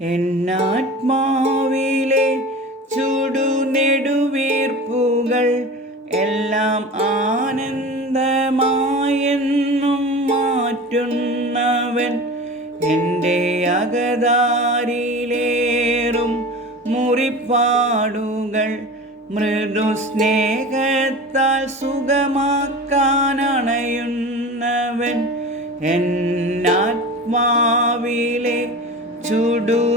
എന്നാത്മാവിലെ ചുടുനെടുവീർപ്പുകൾ എല്ലാം ആനന്ദമായെന്നും മാറ്റുന്നവൻ എൻ്റെ അകതാരിലേറും മുറിപ്പാടുകൾ മൃദുസ്നേഹത്താൽ സുഖമാക്കാനണയുന്നവൻ എന്നാത്മാവിലെ ചുടുനെടുവീർപ്പുകൾ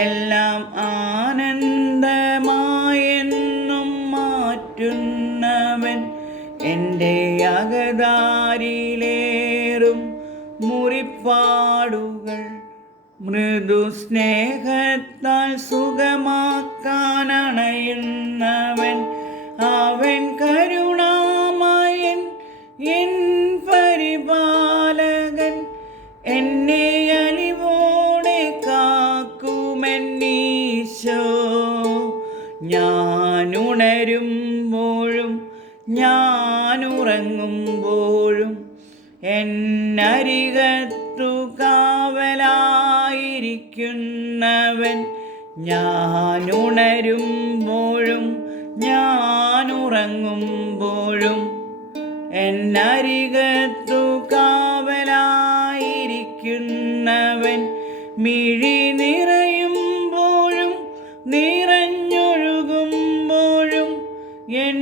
എല്ലാം ആനന്ദമായെന്നും മാറ്റുന്നവൻ എൻ്റെ അകതാരിലേറും മുറിപ്പാടുകൾ മൃദുസ്നേഹത്താൽ സുഖമാക്കാനണയുന്നവൻ അവൻ കരുണാമയൻ എൻ പരിപാലകൻ എന്നെ അലിവോടെ കാക്കുമെന്നീശോ ഞാനുണരുമ്പോഴും ഞാനുറങ്ങുമ്പോഴും എന്നരികത്തു കാവലായിരിക്കുന്നവൻ ഞാനുണരുമ്പോഴും ഞാനുറങ്ങുമ്പോഴും എന്നരികത്തു കാവലായിരിക്കുന്നവൻ മിഴി നിറയുമ്പോഴും നിറഞ്ഞൊഴുകുമ്പോഴും എൻ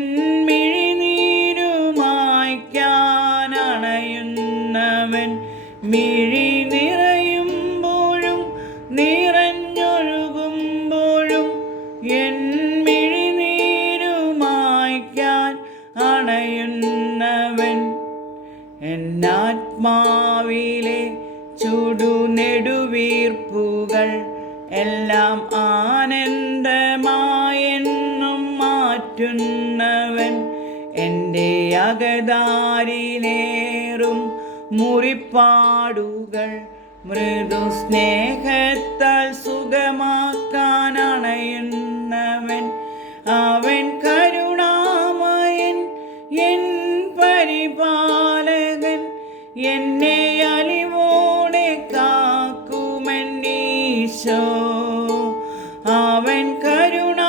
മിഴിനീരുമായ്ക്കാനണയുന്നവൻ മിഴി നിറയുമ്പോഴും നിറഞ്ഞൊഴുകുമ്പോഴും എൻ മിഴിനീരുമായ്ക്കാൻ അണയുന്നവൻ എന്നാത്മാവിലെ ചുടുനെടുവീർപ്പുകൾ എല്ലാം ആനന്ദമായെന്നും മാറ്റുന്നവൻ എൻ്റെ അകതാരിലേറും മുറിപ്പാടുകൾ മൃദുസ്നേഹത്താൽ സുഖമാക്കാനണയുന്നവൻ അവൻ കരുണാമയൻ എൻ പരിപാലകൻ എന്നെ അലിവോടെ കാക്കുമെന്നീശോ അവൻ കരുണ